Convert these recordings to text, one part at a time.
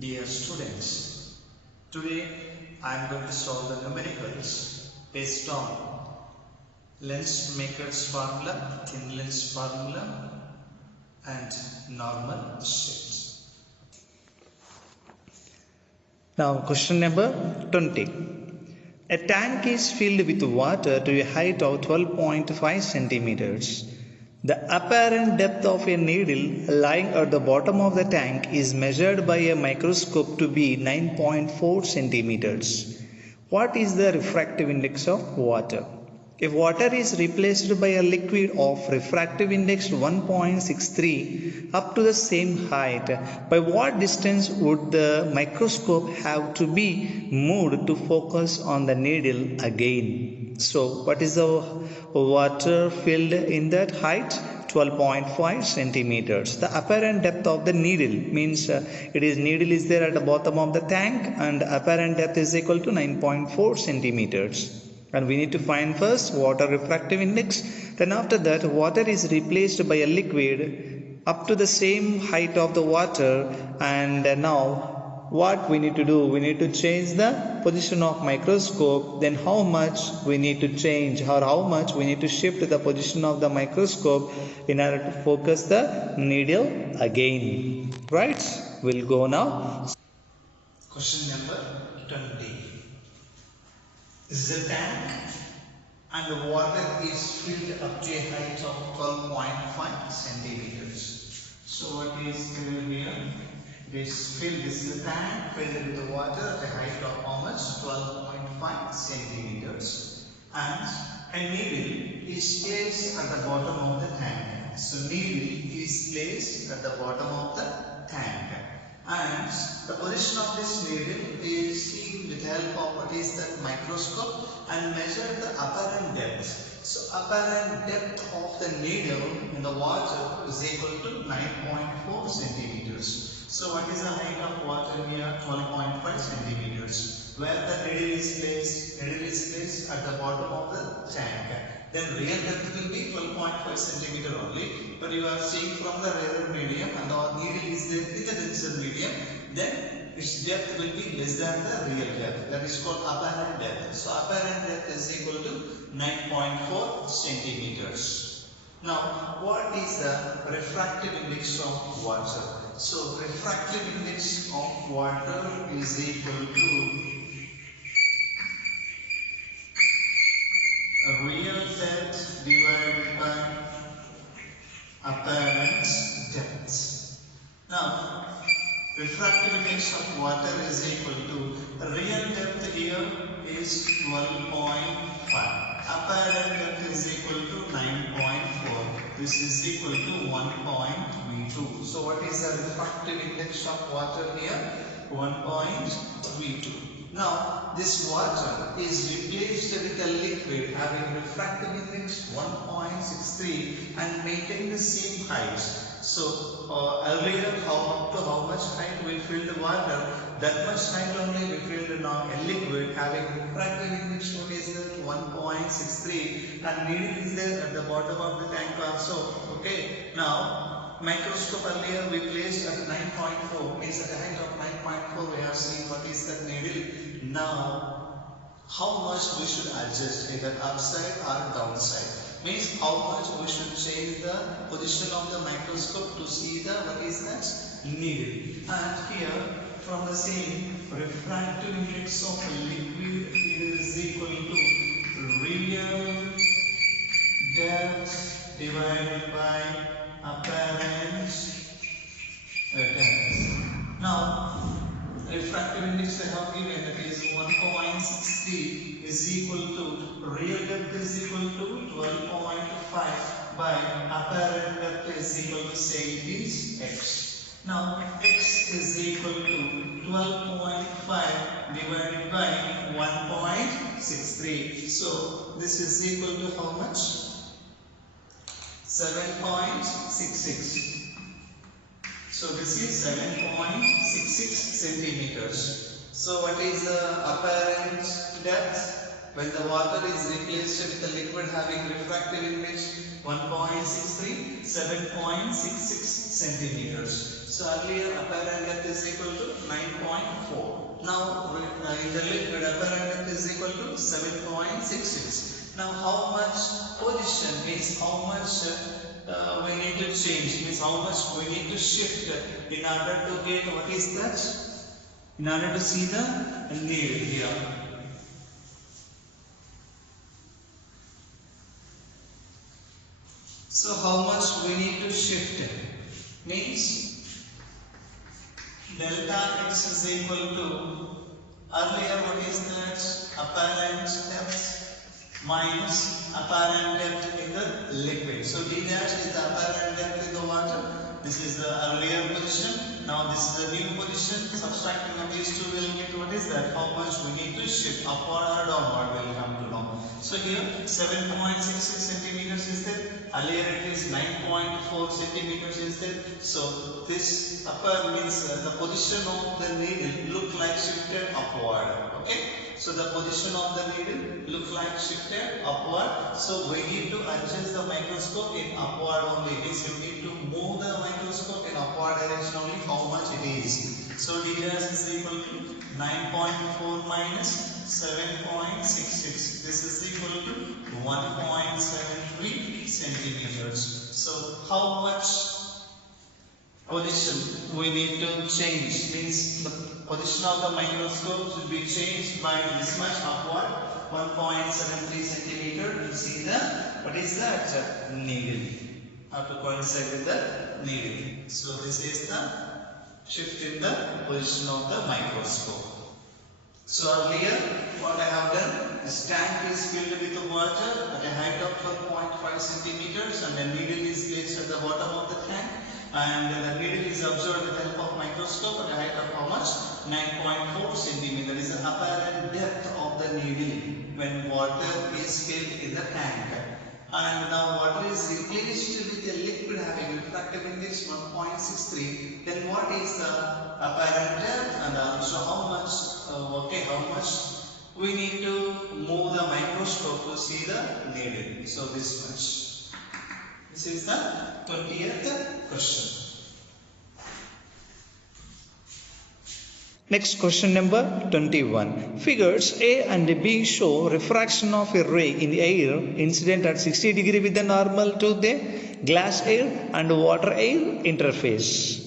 Dear students, today I am going to solve the numericals based on lens maker's formula, thin lens formula and normal shift. Now question number 20. A tank is filled with water to a height of 12.5 centimeters. The apparent depth of a needle lying at the bottom of the tank is measured by a microscope to be 9.4 centimeters. What is the refractive index of water? If water is replaced by a liquid of refractive index 1.63 up to the same height, by what distance would the microscope have to be moved to focus on the needle again? So, what is the water filled in that height? 12.5 centimeters. The apparent depth of the needle means needle is there at the bottom of the tank and apparent depth is equal to 9.4 centimeters. And we need to find first water refractive index. Then after that water is replaced by a liquid up to the same height of the water, and now what we need to do, we need to change the position of microscope. Then how much we need to change or how much we need to shift the position of the microscope in order to focus the needle again. Right, we'll go now. Question number 20. This is a tank and the water is filled up to a height of 12.5 centimeters. So what is given here? This is a tank filled with the water at a height of how much? 12.5 centimeters. And a needle is placed at the bottom of the tank. So needle is placed at the bottom of the tank. And the position of this needle is seen with help of what is that microscope and measure the apparent depth. So apparent depth of the needle in the water is equal to 9.4 centimeters. So what is the height of water here? 12.5 centimeters. Where the needle is placed at the bottom of the tank. Then real depth will be 12.5 centimeter only, but you are seeing from the rather medium and the needle is there in the denser medium, then its depth will be less than the real depth. That is called apparent depth. So apparent depth is equal to 9.4 centimeters. Now what is the refractive index of water? So refractive index of water is equal to real depth divided by apparent depth. Now, refractive index of water is equal to real depth here is 12.5. Apparent depth is equal to 9.4. This is equal to 1.V2. So, what is the refractive index of water here? 1.V2. Now, this water is replaced with a liquid having refractive index 1.63 and maintain the same height. So, earlier up to how much height we filled the water, that much height only we filled now a liquid having refractive index what is that 1.63 and needle is there at the bottom of the tank also. Okay, now microscope earlier we placed at 9.4, means at the height of 9.4 we have seen what is that needle. Now how much we should adjust, either upside or downside, means how much we should change the position of the microscope to see the what is that needle. And here from the same refractive index of a liquid is equal to real depth divided by apparent depth. Now refractive index I have given, that is 1.63 is equal to real depth is equal to 12.5 by apparent depth is equal to, say it is x. Now x is equal to 12.5 divided by 1.63. So this is equal to how much? 7.66. So this is 7.66 centimeters. So what is the apparent depth? When the water is replaced with a liquid having refractive index 1.63, 7.66 centimeters. So earlier apparent depth is equal to 9.4. Now in the liquid apparent depth is equal to 7.66. Now how much position means how much we need to change, means how much we need to shift in order to get what is that? In order to see the needle here. So how much we need to shift means delta x is equal to earlier what is that? Apparent depth minus apparent depth in the liquid. So d dash is the apparent depth in the water. This is the earlier position. Now this is the new position. Subtracting of these two will get what is that? How much we need to shift upward or downward will come to know. So here 7.66 centimeters is there. Earlier it is 9.4 centimeters is there. So this upper means the position of the needle look like shifted upward. Okay. So the position of the needle look like shifted upward. So we need to adjust the microscope in upward only. Means you need to move the microscope in upward direction only. How much it is? So d dash is equal to 9.4 minus 7.66. This is equal to 1.73 centimeters. So how much position we need to change? Means the position of the microscope should be changed by this much upward, 1.73 centimeter to see the what is that needle. Have to coincide with the needle. So this is the shift in the position of the microscope. So earlier what I have done, this tank is filled with water at a height of 12.5 centimeters and the needle is placed at the bottom of the tank and the needle is observed with the help of microscope at a height of how much? 9.4 centimeter is the apparent depth of the needle when water is filled in the tank. And now water is replaced with a liquid having refractive index 1.63. Then what is the apparent depth and also how much? How much we need to move the microscope to see the needle. So this much. This is the 20th question. Next question number 21. Figures A and B show refraction of a ray in the air incident at 60 degree with the normal to the glass air and water air interface.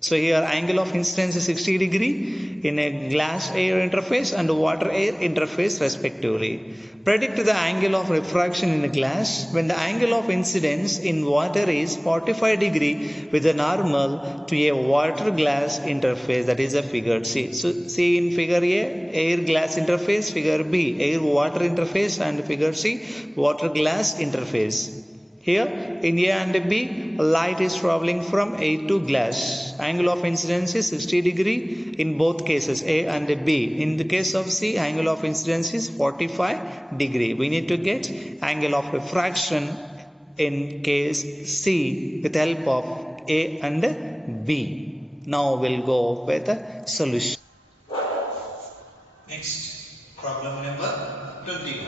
So here angle of incidence is 60 degree in a glass air interface and water air interface respectively. Predict the angle of refraction in a glass when the angle of incidence in water is 45 degree with a normal to a water glass interface, that is a figure C. So see in figure A, air glass interface, figure B, air water interface and figure C, water glass interface. Here in A and B, light is traveling from A to glass. Angle of incidence is 60 degree in both cases A and B. In the case of C, angle of incidence is 45 degree. We need to get angle of refraction in case C with the help of A and B. Now we'll go with the solution. Next, problem number 21.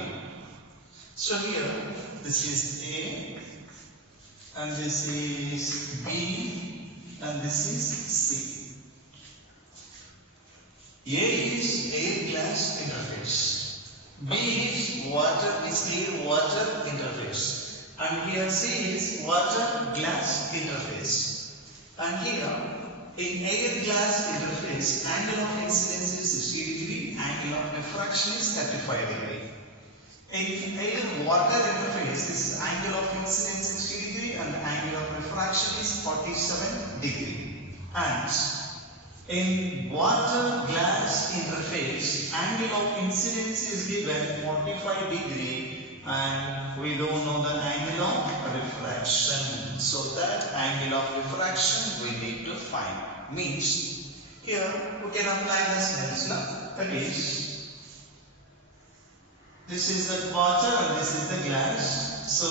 So here, this is A and this is B and this is C. A is air glass interface. B is air water interface. And here C is water glass interface. And here in air glass interface, angle of incidence is 60 degree, angle of diffraction is 35 degree. In air water interface, this angle of incidence is 60 degree and angle of refraction is 47 degree. And in water glass interface, angle of incidence is given 45 degree and we don't know the angle of refraction. So that angle of refraction we need to find. Means here we can apply the Snell's law. That is, this is the water and this is the glass. So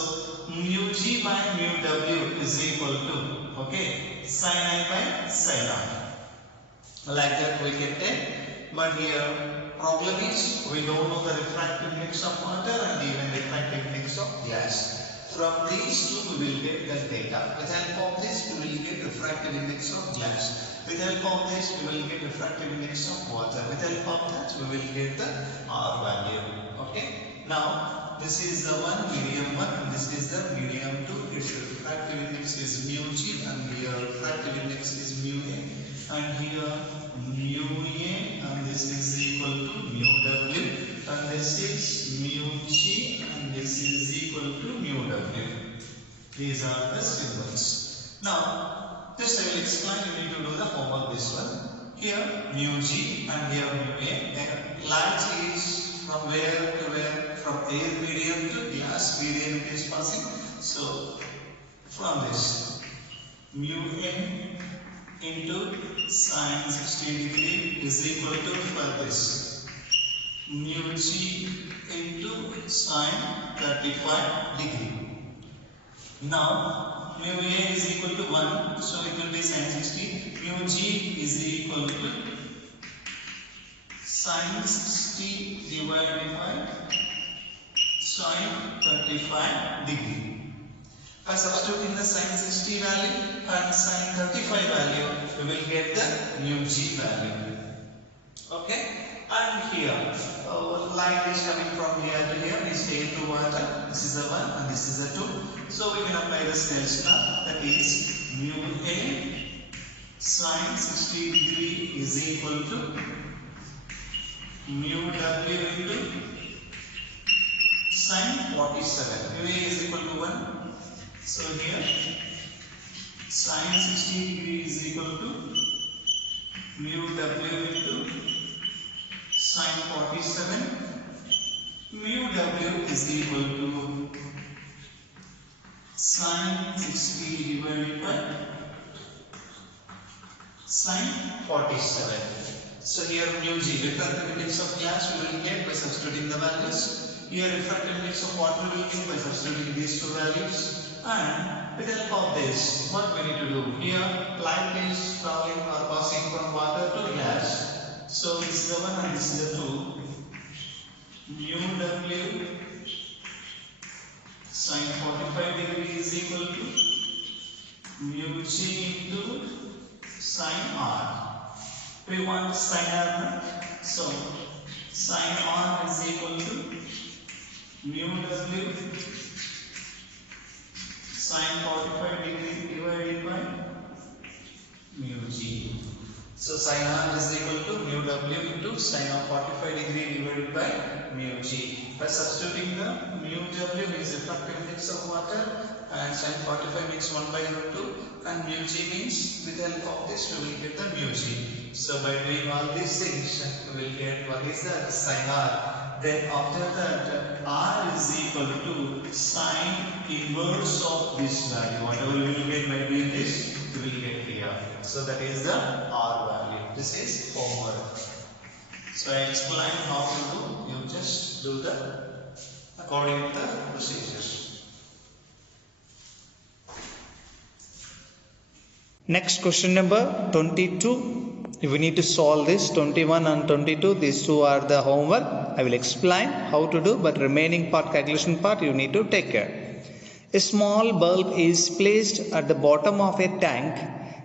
mu G by mu W is equal to, okay, sin I by sin R. Like that we can take. But here problem is we don't know the refractive index of water and even refractive index of glass. From these two we will get the data. With help of this we will get refractive index of glass. With help of this we will get refractive index of water. With help of that we will get the R value. Okay. Now this is the medium 1 and this is the medium 2. Its refractive index is mu g and here refractive index is mu a and here mu a and this is equal to mu w and this is mu g and this is equal to mu w. These are the symbols. Now just I will explain, you need to do the homework this one. Here mu g and here mu a. Light is from where to where? From air medium to glass medium it is passing. So from this mu n into sine 60 degree is equal to for this mu g into sine 35 degree. Now mu a is equal to 1, so it will be sine 60. Mu g is equal to sine 60 divided by sine 35 degree. By substituting the sine 60 value and sine 35 value, we will get the mu g value. Okay? And here, light is coming from here to here, is air to water. This is the 1 and this is the 2. So we can apply the scales now. That is mu a sine 60 degree is equal to mu w into sine 47. Mu a is equal to 1. So here sine 60 degree is equal to mu w into sine 47. Mu w is equal to sine 60 divided by sine 47. So here mu g, refractive index of glass we will get by substituting the values. Here refractive index of water we will get by substituting these two values. And with the help of this, what we need to do? Here light is traveling or passing from water to glass. So this is the 1 and this is the 2. Mu w sine 45 degree is equal to mu g into sine r. We want sine r, so sine r is equal to mu w sine 45 degree divided by mu g. So sine r is equal to mu w into sine of 45 degree divided by mu g. By substituting the mu w means refractive index of water and sine 45 means 1 by root 2 and mu g means with the help of this we will get the mu g. So by doing all these things we will get what is that sine r. Then after that r is equal to sine inverse of this value. Whatever we will get by doing this we will get here. So that is the r value. This is homework. So I explain how to do. You just do the according to the procedures. Next question number 22. If we need to solve this 21 and 22, these two are the homework. I will explain how to do, but remaining part, calculation part, you need to take care. A small bulb is placed at the bottom of a tank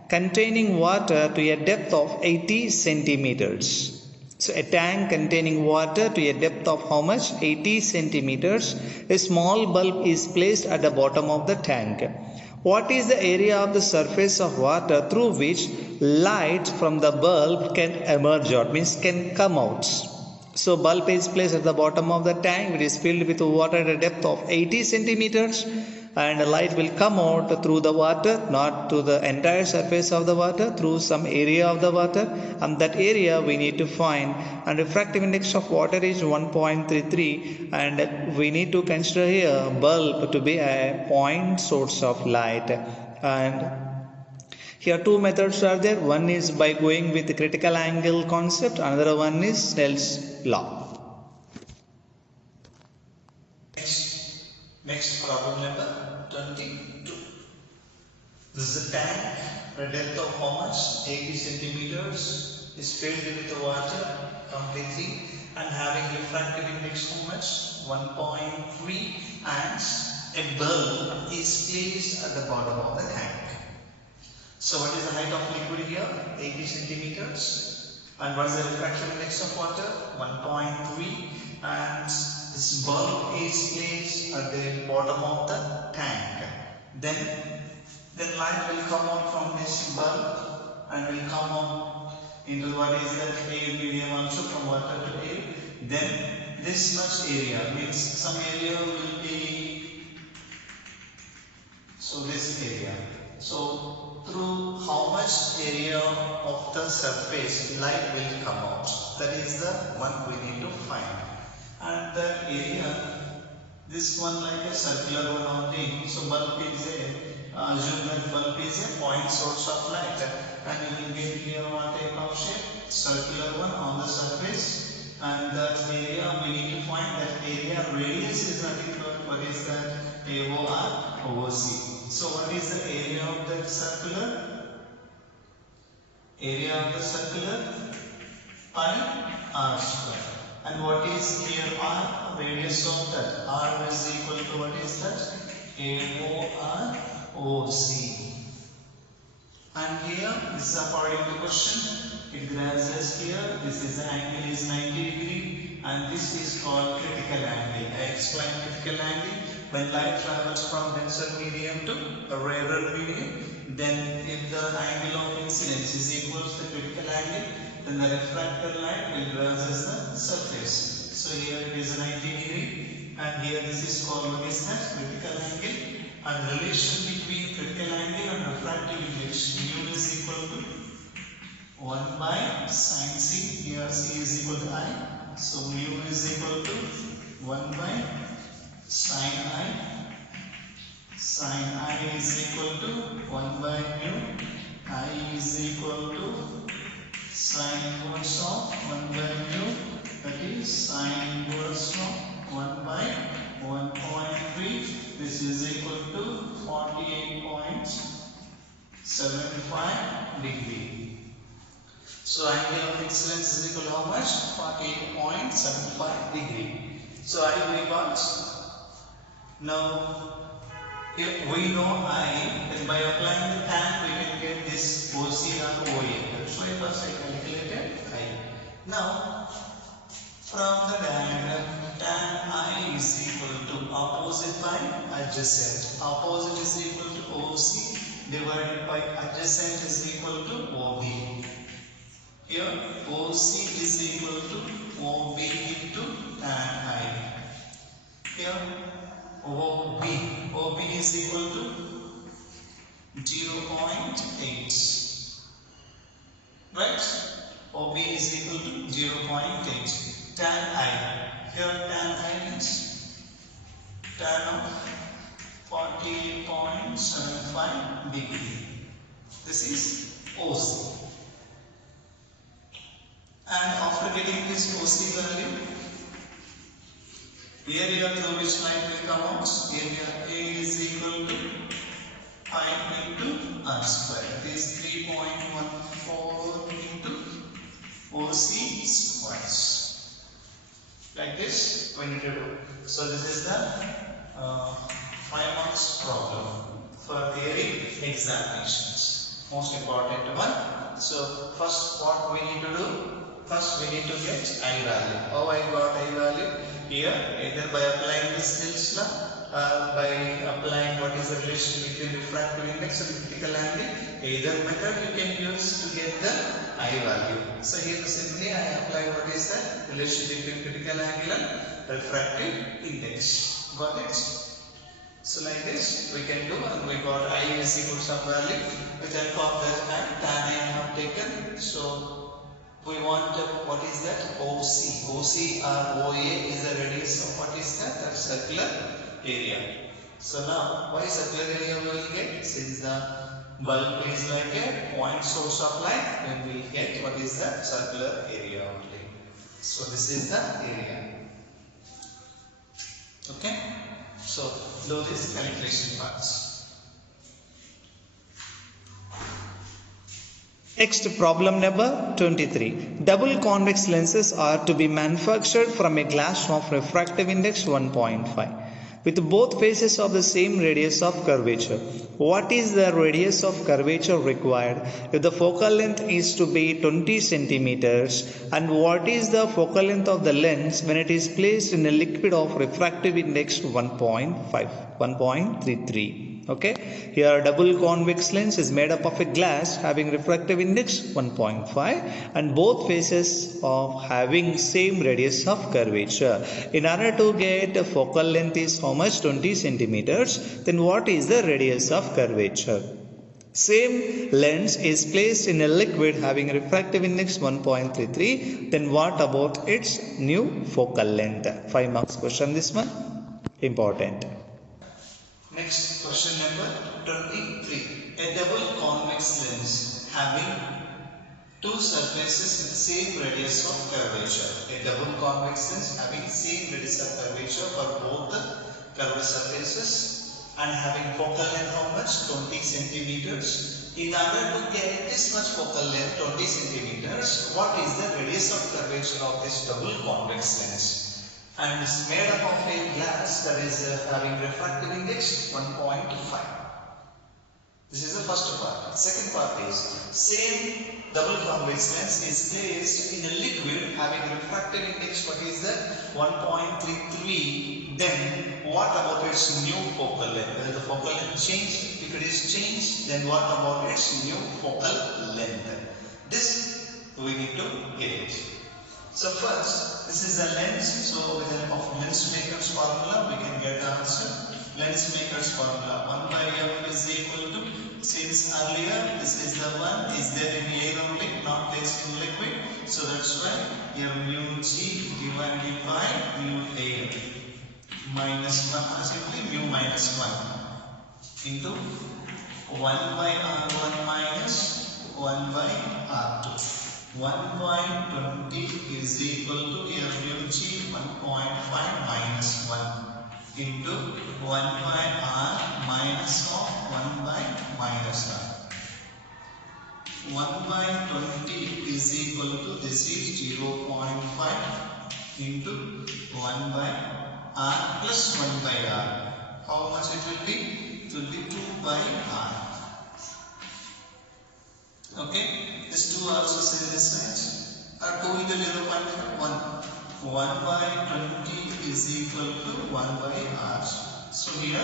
containing water to a depth of 80 centimeters. So a tank containing water to a depth of how much? 80 centimeters. A small bulb is placed at the bottom of the tank. What is the area of the surface of water through which light from the bulb can emerge out, means can come out? So bulb is placed at the bottom of the tank, it is filled with water at a depth of 80 centimeters and light will come out through the water, not to the entire surface of the water, through some area of the water, and that area we need to find. And refractive index of water is 1.33 and we need to consider here bulb to be a point source of light. And here two methods are there. One is by going with the critical angle concept, another one is Snell's law. Next problem number 22. This is a tank at a depth of how much? 80 centimeters is filled with water completely and having refractive index how much? 1.3 and a bulb is placed at the bottom of the tank. So what is the height of liquid here? 80 centimeters. And what is the refractive index of water? 1.3. And this bulb is placed at the bottom of the tank. Then light will come out from this bulb and will come out into what is that air medium also from water to air. Then this much area means some area will be, so this area. So through how much area of the surface light will come out, that is the one we need to find. And the area, this one like a circular one only. So bulb is assume that bulb is a point source of light, and you will get here what type of shape, circular one on the surface. And that area we need to find, that area radius is nothing but what is that, AO or OC. So what is the area of that circular? Area of the circular pi r square. And what is here r? Radius of that. R is equal to what is that? AO OC. And here, this is according to question. It grabs us here. This is the angle is 90 degree, and this is called critical angle. I explained critical angle. When light travels from denser medium to a rarer medium, then if the angle of incidence is equal to the critical angle, then the refracted light will grab us the surface. So here it is a 90 degree, and here this is called what is that? Critical angle. And relation between critical angle and refractive index, mu is equal to 1 by sin c. Here c is equal to I. So mu is equal to 1 by sin I. Sin I is equal to 1 by mu. I is equal to sin inverse of 1 by mu. That is sin inverse of 1 by 1.3. This is equal to 48.75 degree. So angle of excellence is equal to how much? 48.75 degree. So I will got. Now if we know I, then by applying the tan we can get this OC or OA. That's why first I calculated I. Now from the diagram, tan I is equal to opposite by adjacent. Opposite is equal to OC divided by adjacent is equal to OB. Here OC is equal to OB into tan I. Here OB is equal to 0.8. Right? OB is equal to 0.8. Tan I. Here tan I is tan of 40.75 degree. This is OC. And after getting this OC value, area through which light will come out, area A is equal to pi into r square. That is 3.14 into OC squares. Like this we need to do. So this is the 5 marks problem for theory examinations. Most important one. So first what we need to do? First we need to get I value. How I got I value? Here either by applying the Snell's law, by applying what is the relation between refractive index and critical angle. Either method you can use to get the I value. So here simply I apply what is the relation between critical angle and refractive index. Got it? So like this we can do, and we got I is equal to some value. With the help of that tan I have taken. So we want what is that? OC. OC or OA is the radius of what is that? That circular area. So now why circular area we will get? Since the bulb is like a point source of light, then we will get what is that? Circular area only. So this is the area. Okay. So do this calculation parts. Next, problem number 23. Double convex lenses are to be manufactured from a glass of refractive index 1.5. with both faces of the same radius of curvature. What is the radius of curvature required if the focal length is to be 20 centimeters, and what is the focal length of the lens when it is placed in a liquid of refractive index 1.33? Okay, here double convex lens is made up of a glass having refractive index 1.5 and both faces of having same radius of curvature. In order to get a focal length is how much? 20 centimeters. Then what is the radius of curvature? Same lens is placed in a liquid having refractive index 1.33. Then what about its new focal length? 5 marks question this one. Important. Next question number 23. A double convex lens having two surfaces with same radius of curvature. A double convex lens having same radius of curvature for both the curved surfaces and having focal length how much? 20 centimeters. In order to get this much focal length 20 centimeters, what is the radius of curvature of this double convex lens? And it's made up of a glass that is having refractive index 1.5. This is the first part. Second part is same double convex lens is placed in a liquid having refractive index, what is that? 1.33. Then what about its new focal length? Whether the focal length changed? If it is changed, then what about its new focal length? This we need to get it. So first, this is the lens. So with the help of lens maker's formula, we can get the answer. Lens maker's formula 1 by f is equal to, since earlier this is the one is there in air only, not placed in liquid. So that's why here mu g divided by mu air minus 1, simply mu minus 1 into 1 by r1 minus 1 by r2. 1 by 20 is equal to here mu g 1.5 minus 1 into 1 by r minus of 1 by minus r. 1 by 20 is equal to, this is 0.5 into 1 by r plus 1 by r. How much it will be? It will be 2 by r. Okay, this 2 also say this side. 2 into 0.5, 1. 1 by 20 is equal to 1 by r. So here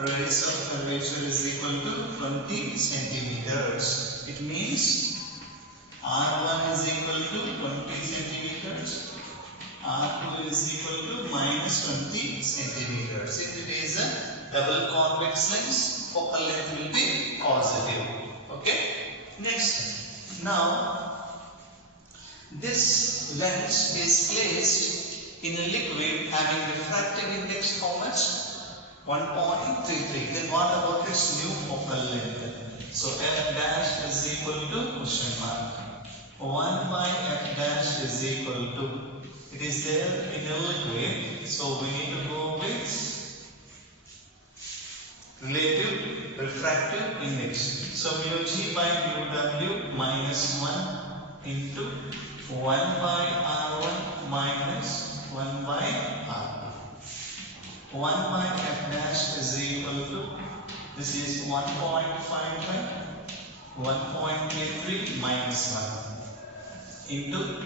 radius of curvature is equal to 20 centimeters. It means r1 is equal to 20 centimeters. r2 is equal to minus 20 centimeters. If it is a double convex lens, focal length will be positive. Okay. Next, now this lens is placed in a liquid having refractive index how much? 1.33. Then what about its new focal length? So f dash is equal to question mark. 1 by f dash is equal to, it is there in a liquid, so we need to go with relative refractive index. So mu g by mu w minus 1 into 1 by r1 minus 1 by r2. 1 by f dash is equal to, this is 1.5 by 1.33 minus 1 into,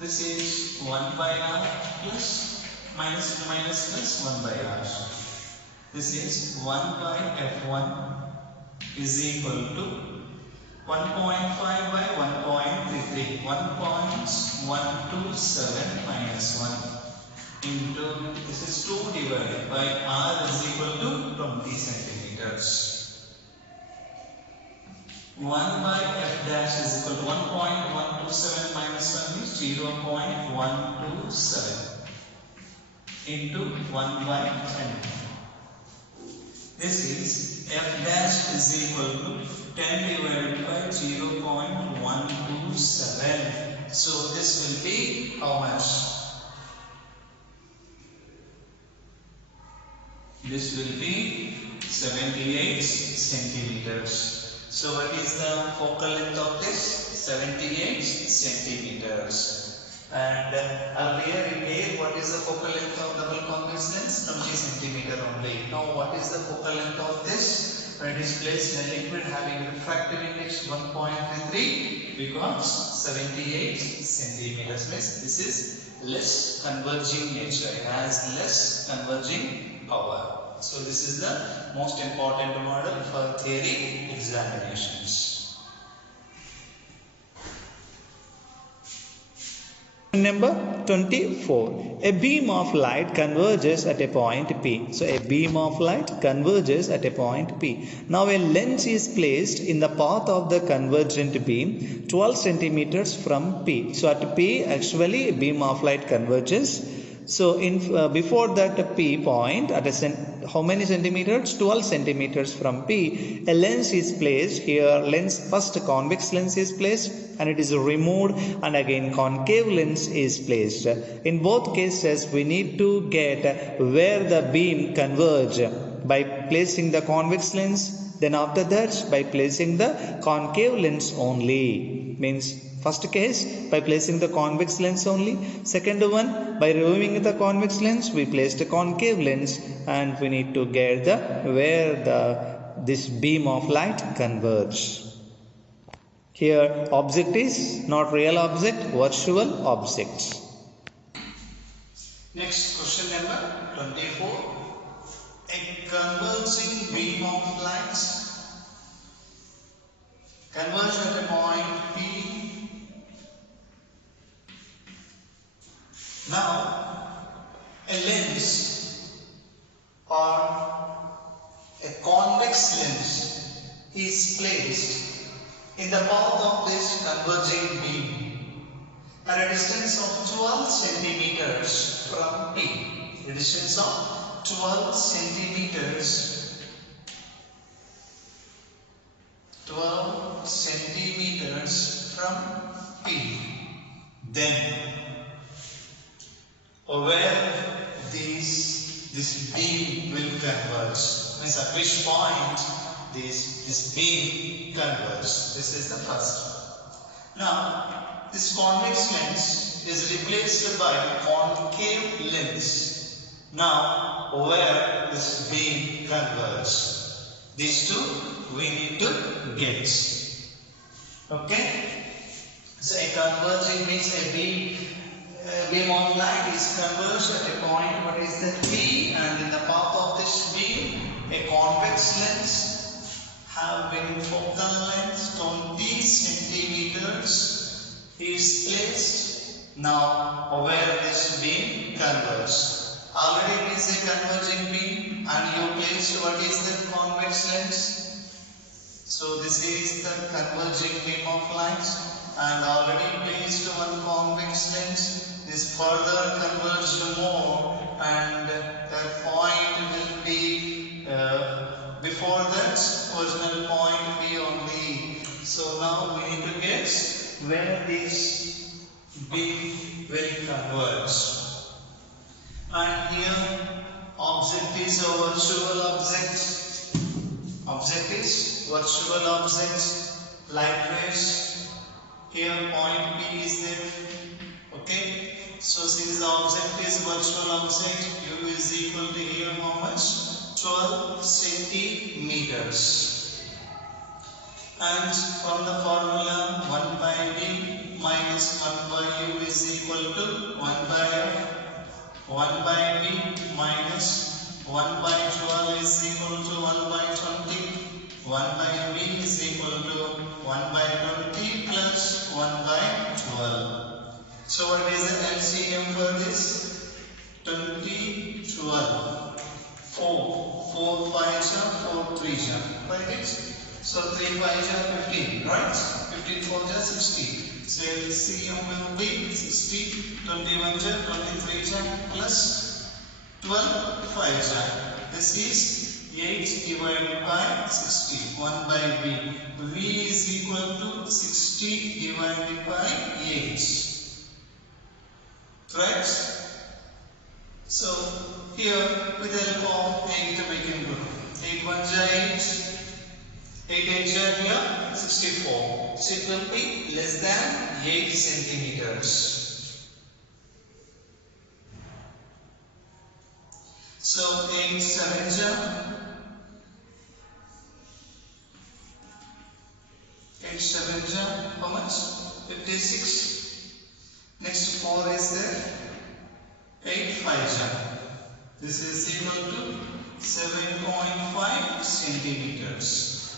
this is 1 by r plus minus into minus plus 1 by r. This is 1 by f1 is equal to 1.5 by 1.33, 1.127 minus 1 into, this is 2 divided by r is equal to 20 centimeters. 1 by f dash is equal to 1.127 minus 1 is 0.127 into 1 by 10. This is f dash is equal to 10 divided by 0.127. So this will be how much? This will be 78 centimeters. So what is the focal length of this? 78 centimeters. And earlier we made what is the focal length of double convex lens? 20 centimeter only. Now what is the focal length of this? When it is placed in a liquid having refractive index 1.33, we got 78 centimeters. Means this is less converging nature. It has less converging power. So this is the most important model for theory examinations. Number 24. A beam of light converges at a point P. So a beam of light converges at a point P. Now a lens is placed in the path of the convergent beam 12 centimeters from P. So at P actually a beam of light converges. So before that P point at how many centimeters? 12 centimeters from P, a lens is placed. Here first convex lens is placed and it is removed, and again concave lens is placed. In both cases we need to get where the beam converge by placing the convex lens, then after that by placing the concave lens only. Means first case by placing the convex lens only, second one by removing the convex lens we placed a concave lens, and we need to get where this beam of light converge. Here object is not real object, virtual object. Next question number 24. A converging beam of light converge at a point P. Now a lens or a convex lens is placed in the path of this converging beam at a distance of 12 centimeters from P. A distance of 12 centimeters. 12 centimeters from P. Then where this beam will converge. Means at which point this beam converges. This is the first. Now this convex lens is replaced by concave lens. Now where this beam converges. These two we need to get. Okay. So a converging means a beam of light is converged at a point, what is that, P, and in the path of this beam a convex lens having focal length 20 centimeters is placed. Now where this beam converges. Already it is a converging beam and you placed what is the convex lens. So this is the converging beam of light, and already placed one convex lens is further converged more, and that point will be before that original point P only. So now we need to guess where this beam will converge. And here object is a virtual object. Object is virtual object. Likewise here point P is there. Okay. So since the object is virtual object, U is equal to here how much? 12 centimeters. And from the formula 1 by B minus 1 by U is equal to 1 by F. 1 by B minus 1 by 12 is equal to 1 by 20. 1 by B is equal to 1 by 20 plus 1 by 12. So what is the LCM for this? 20, 12. 4 5s are 4 3s are. Right? So 3 5s are 15, right? 15 4s are 60. So LCM will be 60, 21s are 23s are plus 12 5s are. This is 8 divided by 60. 1 by B. V is equal to 60 divided by 8. Right? So here with the help of 8 we can do 8 1s are 8, 8 8s are here 64. So it will be less than 8 centimeters. So 8 7 ja, 8 7 ja, how much? 56. Next 4 is there. 8 5 ja. This is equal to 7.5 centimeters.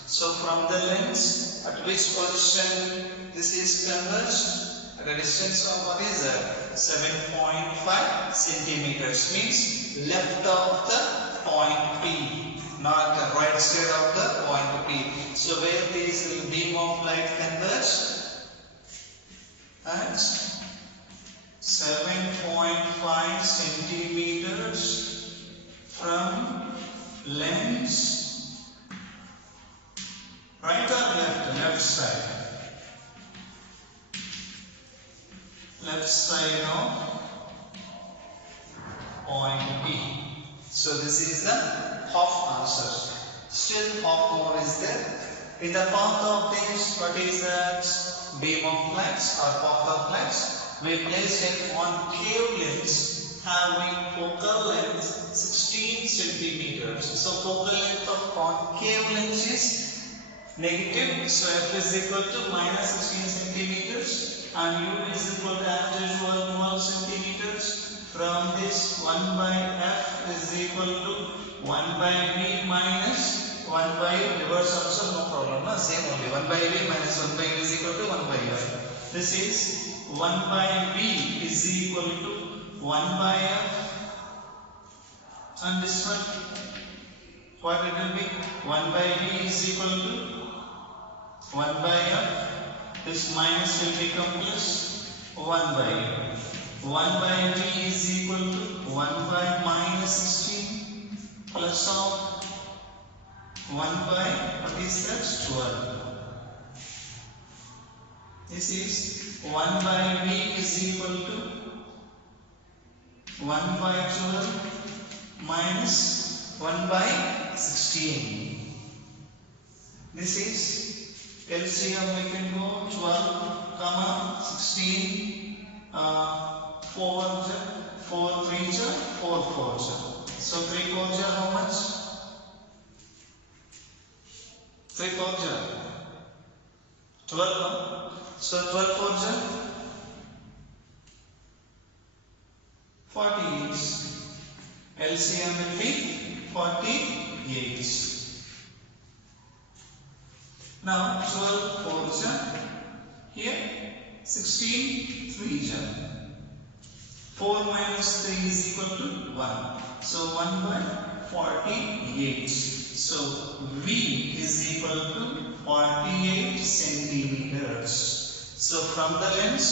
So from the lens, at which position this is converged? At a distance of what is that? 7.5 centimeters, means left of the point P, not the right side of the point P. So where this beam of light converge? At 7.5 centimeters from lens, right or left? Left side. Left side of point P. So this is the half answer. Still half more is there. In the path of this, what is that? Beam of light or path of light. We place a concave lens having focal length 16 centimeters. So focal length of concave lens is negative. So f is equal to minus 16 centimeters and u is equal to as usual 12 centimeters. From this 1 by f is equal to 1 by v minus 1 by u. Reverse also no problem. No? Same only 1 by v minus 1 by u is equal to 1 by f. This is 1 by v is equal to 1 by f, and this one, what it will be? 1 by v is equal to 1 by f. This minus will become plus 1 by u. 1 by v is equal to 1 by minus 16 plus of 1 by, what is that? 12. This is 1 by v is equal to 1 by 12 minus 1 by 16. This is LCM, we can go 12, comma 16, 4 3 4 4. So 3 4 how much? 3 4 12. So 12 4 48. LCM will be 48. Now 12 4 here 16 3 4 minus 3 is equal to 1. So 1 by 48. So V is equal to 48 centimeters. So from the lens,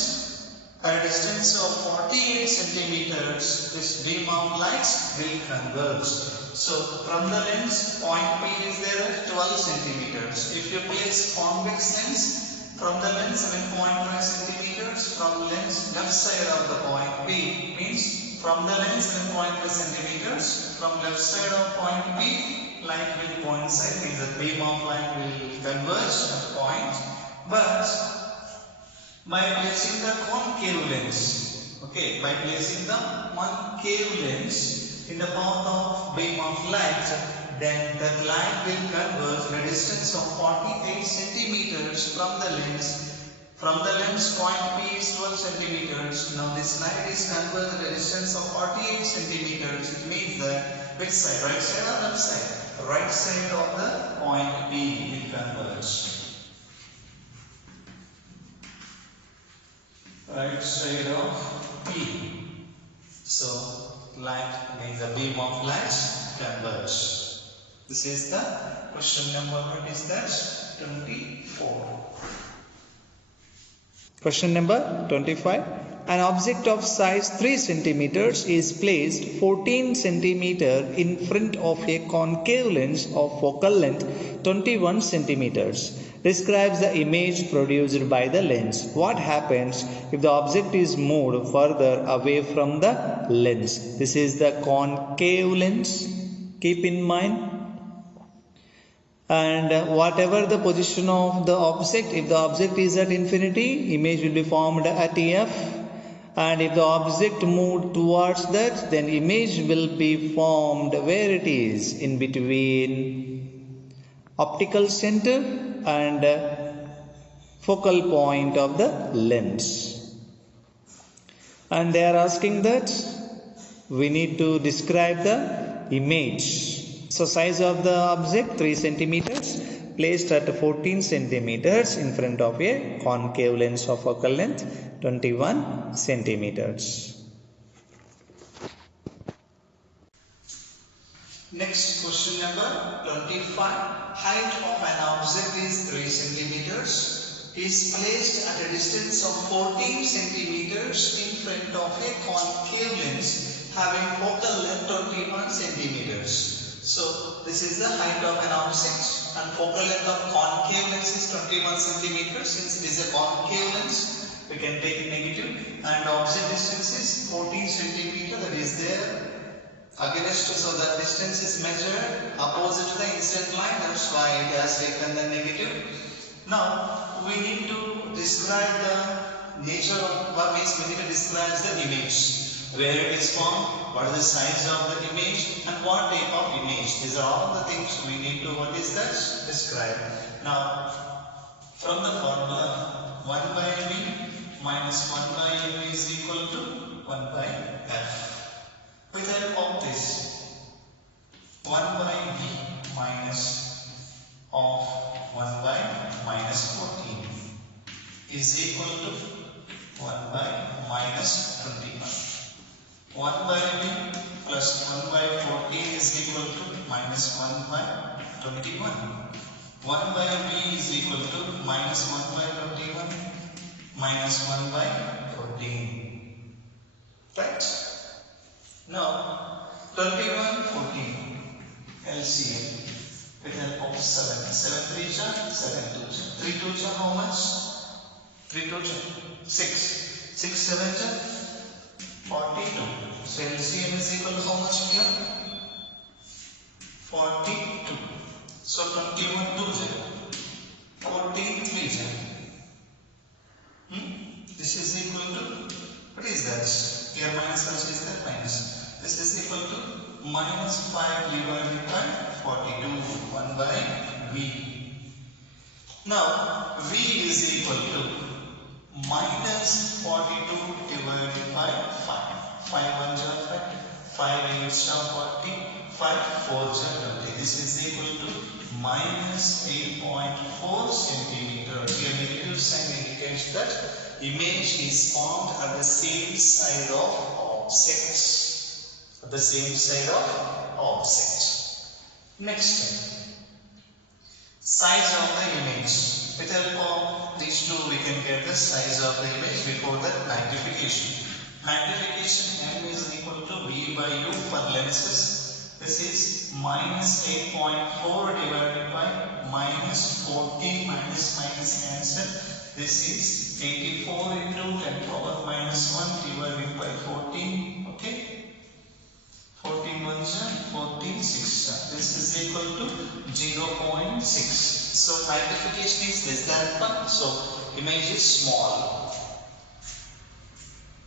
at a distance of 48 centimeters, this beam of light will converge. So from the lens, point P is there at 12 centimeters. If you place convex lens, from the lens 7.5 centimeters, from lens left side of the point P, means from the lens 7.5 centimeters, from left side of point P, light will coincide, means the beam of light will converge at the point. But by placing the concave lens, okay, by placing the concave lens in the path of beam of light, then that light will converge at a distance of 48 centimeters from the lens. From the lens, point P is 12 centimeters. Now this light is converged at a distance of 48 centimeters. It means that which side, right side or left side? The right side of the point P will converge. Right side of P. So light means the beam of light converge. This is the question number. What is that? 24. Question number 25. An object of size 3 centimeters is placed 14 centimeter in front of a concave lens of focal length 21 centimeters. Describes the image produced by the lens. What happens if the object is moved further away from the lens? This is the concave lens. Keep in mind. And whatever the position of the object, if the object is at infinity, image will be formed at F. and if the object moved towards that, then image will be formed where it is, in between optical center and focal point of the lens. And they are asking that we need to describe the image. So size of the object 3 centimeters, placed at 14 centimeters in front of a concave lens of focal length 21 centimeters. Next question number 25. Height of an object is 3 centimeters. Is placed at a distance of 14 centimeters in front of a concave lens having focal length 21 centimeters. So this is the height of an object, and focal length of concave lens is 21 centimeters. Since it is a concave lens, we can take negative, and object distance is 14 centimeter, that is there against, so that distance is measured opposite to the incident line, that's why it has taken the negative. Now we need to describe the nature of what means we need to describe the image, where it is formed, what is the size of the image, and what type of image. These are all the things we need to, what is that, describe. Now from the formula 1 by v minus 1 by u is equal to 1 by f. With the help of this 1 by v minus of 1 by minus 14 is equal to 1 by minus 21. 1 by v plus 1 by 14 is equal to minus 1 by 21. 1 by v is equal to minus 1 by 21 minus 1 by 14. Right? Now 21, 14 LCM with help of 7. 7 3 7 2 3 2 how much? 3 2 6. 6 7 42. So LCM is equal to how much here? 42. So 21 2 14 3 This is equal to, what is that? Here minus, what is that? Minus. This is equal to minus 5 divided by 42, 1 by v. Now v is equal to minus 42 divided by 5. 5 1 jar 5, 5 8 40, 5 4 jar 20. This is equal to minus 8.4 centimeter. Here negative sign indicates that image is formed at the same side of object. At the same side of object. Next, size of the image. With the help of these two, we can get the size of the image before the magnification. Magnification m is equal to v by u for lenses. This is minus 8.4 divided by minus 14 minus cancel. This is 84 into 10 power minus 1 divided by 14. Okay. 14 1 14 6. This is equal to 0.6. So magnification is less than 1. So image is small.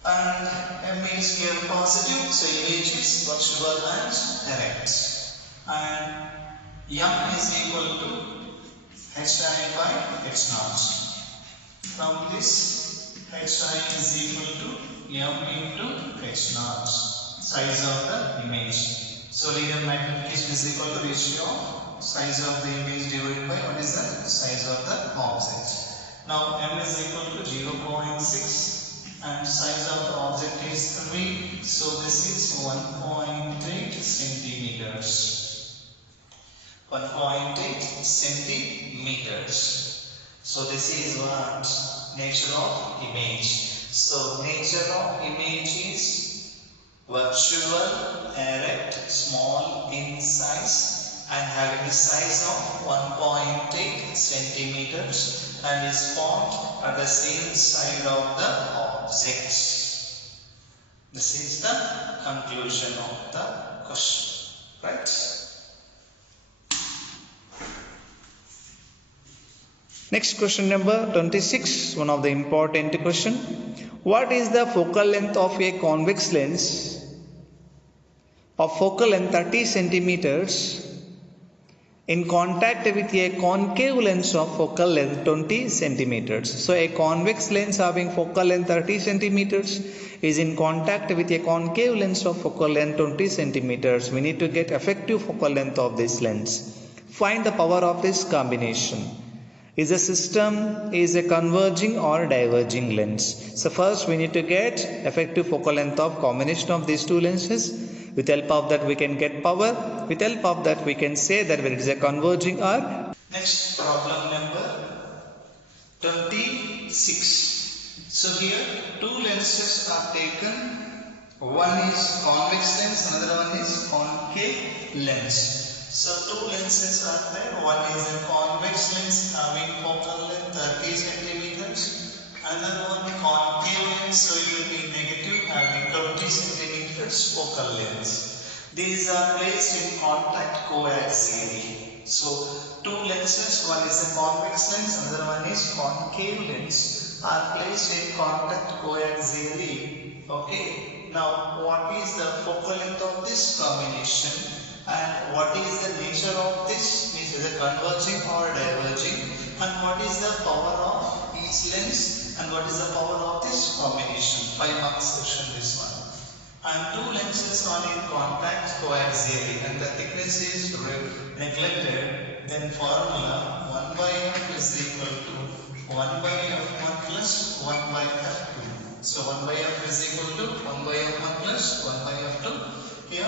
And m is here positive. So image is virtual and erect. And m is equal to h I by h naught. From this, h I is equal to m into h naught. Size of the image. So linear magnification is equal to ratio of size of the image divided by what is the size of the object. Now m is equal to 0.6 and size of the object is 3. So this is 1.8 centimeters. 1.8 centimeters. So this is what nature of image. So nature of image is virtual, erect, small in size and having a size of 1.8 centimeters and is formed at the same side of the object. This is the conclusion of the question. Right? Next question number 26, one of the important question. What is the focal length of a convex lens of focal length 30 centimeters in contact with a concave lens of focal length 20 centimeters? So a convex lens having focal length 30 centimeters is in contact with a concave lens of focal length 20 centimeters. We need to get effective focal length of this lens. Find the power of this combination. Is a system is a converging or diverging lens? So first we need to get effective focal length of combination of these two lenses. With help of that we can get power. With help of that we can say that it is a converging or. Next problem number 26. So here two lenses are taken. One is convex lens, another one is concave lens. So two lenses are there. One is a convex lens having focal length 30 centimeters. Another one concave lens, so it will be negative, having 20 centimeters focal length. These are placed in contact coaxially. So two lenses, one is a convex lens, another one is concave lens, are placed in contact coaxially. Okay. Now what is the focal length of this combination? And what is the nature of this? Means is it converging or diverging? And what is the power of each lens? And what is the power of this combination? 5 marks question this one. And two lenses are in contact coaxially and the thickness is neglected. Then formula 1 by f is equal to 1 by f1 plus 1 by f2. So 1 by f is equal to 1 by f1 plus 1 by f2. Here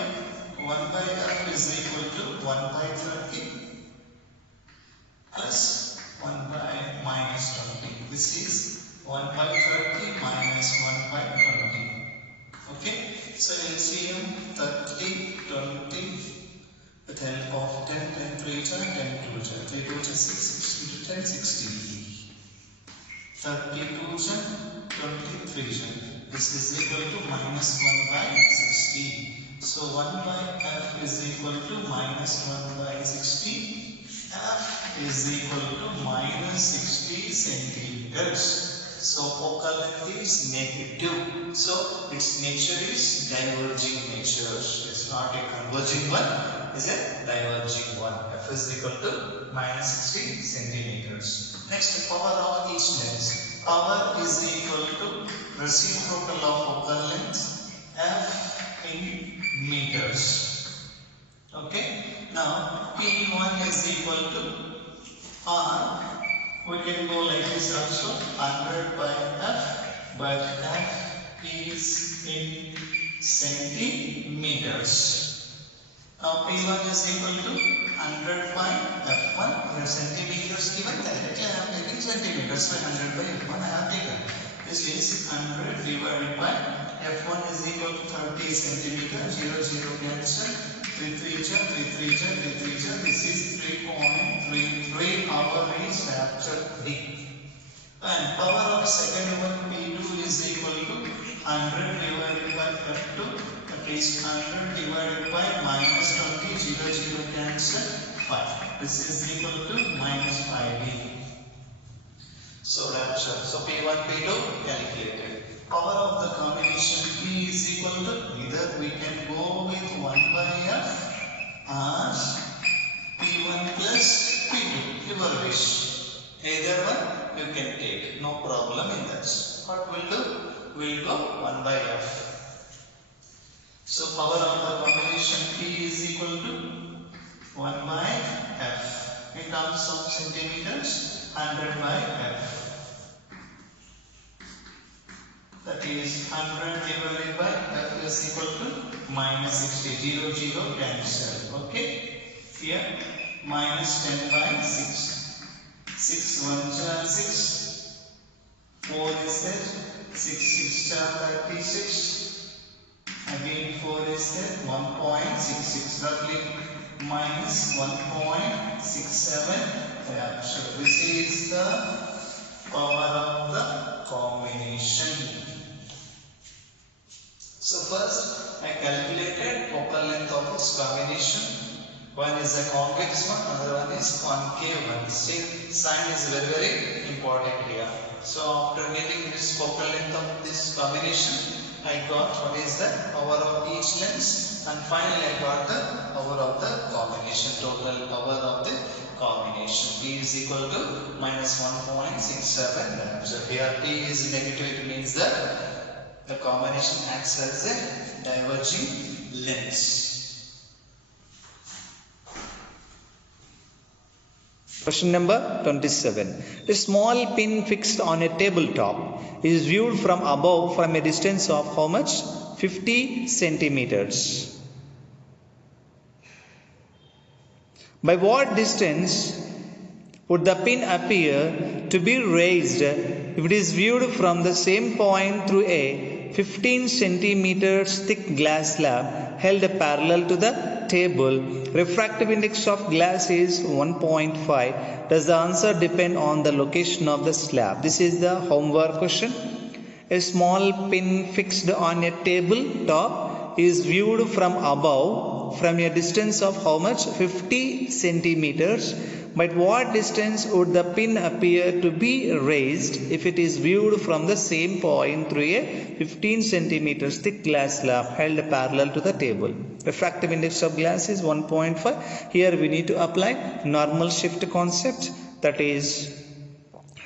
1 by f is equal to 1 by 30 plus 1 by minus 20. This is 1 by 30 minus 1 by 20. Okay. So LCM 30, 20 with help of 10, 10 3 10, 10 2 10. 3 2 6, 6 into 10, 60. 32 23. This is equal to minus 1 by 60. So 1 by f is equal to minus 1 by 60. F is equal to minus 60 centimeters. So focal length is negative. So its nature is diverging nature. It's not a converging one. It's a diverging one. F is equal to minus 60 centimeters. Next, power of each lens. Power is equal to reciprocal of focal length F in meters. Okay. Now P1 is equal to R. We can go like this also, 100 by F, but F is in centimeters. Now P1 is equal to 100 by F1. Here centimeters given, directly I am taking centimeters. So 100 by F1 I have taken. This is 100 divided by F1 is equal to 30 centimeters. 0 0 cancel. 3 3 3 3 3 3. This is 3.33. Power is captured D. And power of second one P2 is equal to 100 divided by F2. That is 100 divided by minus 20. 0 0 cancel. 5. This is equal to minus 5D. So rapture. So P1, P2 calculated. Power of the combination P is equal to, either we can go with 1 by F as P1 plus P2. Your wish. Either one you can take. No problem in that. What we'll do? We'll go 1 by F. So power of the combination P is equal to 1 by F. In terms of centimeters, 100 by F. That is 100 divided by F is equal to minus 60. 0 0 cancel. Okay. Here minus 10 by 6. 6 1 6. 4 is there. 6 6 36. Again 4 is there. 1.66. Roughly minus 1.67. Yeah, so this is the power of the combination. So first I calculated focal length of its combination. One is a convex one, another one is concave one. See, sign is very, very important here. So after getting this focal length of this combination, I got what is the power of each lens, and finally I got the power of the combination, total power of the combination. P is equal to minus 1.67. So here P is negative, it means that the combination acts as a diverging lens. Question number 27. A small pin fixed on a tabletop is viewed from above from a distance of how much? 50 centimeters. By what distance would the pin appear to be raised if it is viewed from the same point through a 15 centimeters thick glass slab held parallel to the table? Refractive index of glass is 1.5. Does the answer depend on the location of the slab? This is the homework question. A small pin fixed on a table top is viewed from above from a distance of how much? 50 centimeters. But what distance would the pin appear to be raised if it is viewed from the same point through a 15 centimeters thick glass slab held parallel to the table? Refractive index of glass is 1.5. Here we need to apply normal shift concept, that is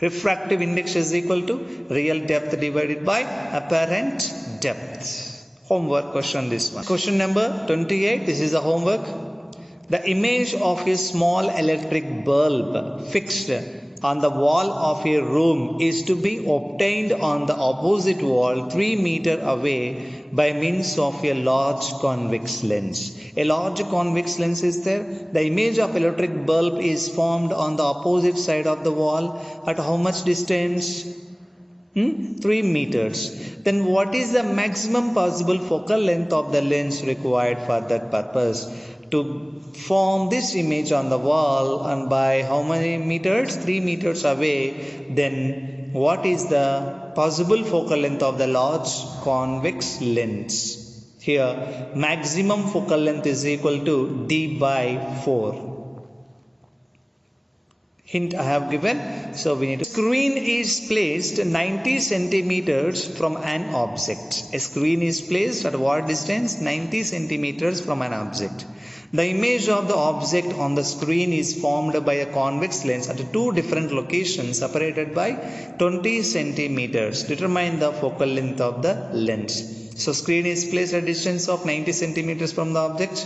refractive index is equal to real depth divided by apparent depth. Homework question this one. Question number 28. This is the homework. The image of a small electric bulb fixed on the wall of a room is to be obtained on the opposite wall 3 meters away by means of a large convex lens. A large convex lens is there. The image of electric bulb is formed on the opposite side of the wall at how much distance? 3 meters. Then what is the maximum possible focal length of the lens required for that purpose? To form this image on the wall, and by how many meters? 3 meters away. Then what is the possible focal length of the large convex lens? Here maximum focal length is equal to d by 4. Hint I have given. So we need to. Screen is placed 90 centimeters from an object. A screen is placed at what distance? 90 centimeters from an object. The image of the object on the screen is formed by a convex lens at two different locations separated by 20 centimeters. Determine the focal length of the lens. So screen is placed at a distance of 90 centimeters from the object,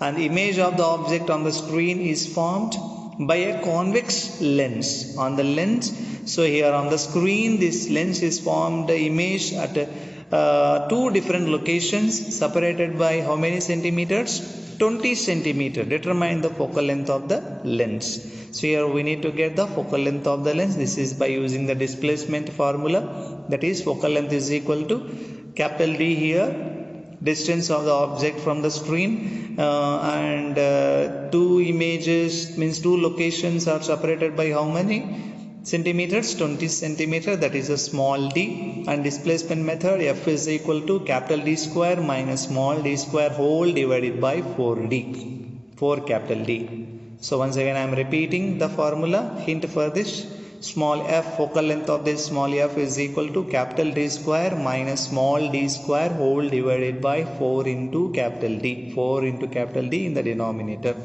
and the image of the object on the screen is formed by a convex lens on the lens. So here on the screen this lens is formed the image at two different locations separated by how many centimeters? 20 centimeter. Determine the focal length of the lens. So here we need to get the focal length of the lens. This is by using the displacement formula, that is focal length is equal to capital D here, distance of the object from the screen, and two images means two locations are separated by how many centimeters? 20 centimeter, that is a small d, and displacement method F is equal to capital D square minus small d square whole divided by 4d, 4 capital D. So once again I am repeating the formula. Hint for this: small f, focal length of this small f is equal to capital D square minus small d square whole divided by 4 into capital D, 4 into capital D in the denominator.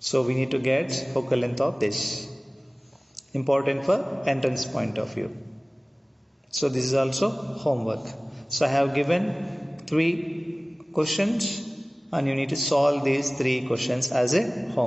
So we need to get focal length of this. Important for entrance point of view. So this is also homework. So I have given 3 questions and you need to solve these 3 questions as a homework.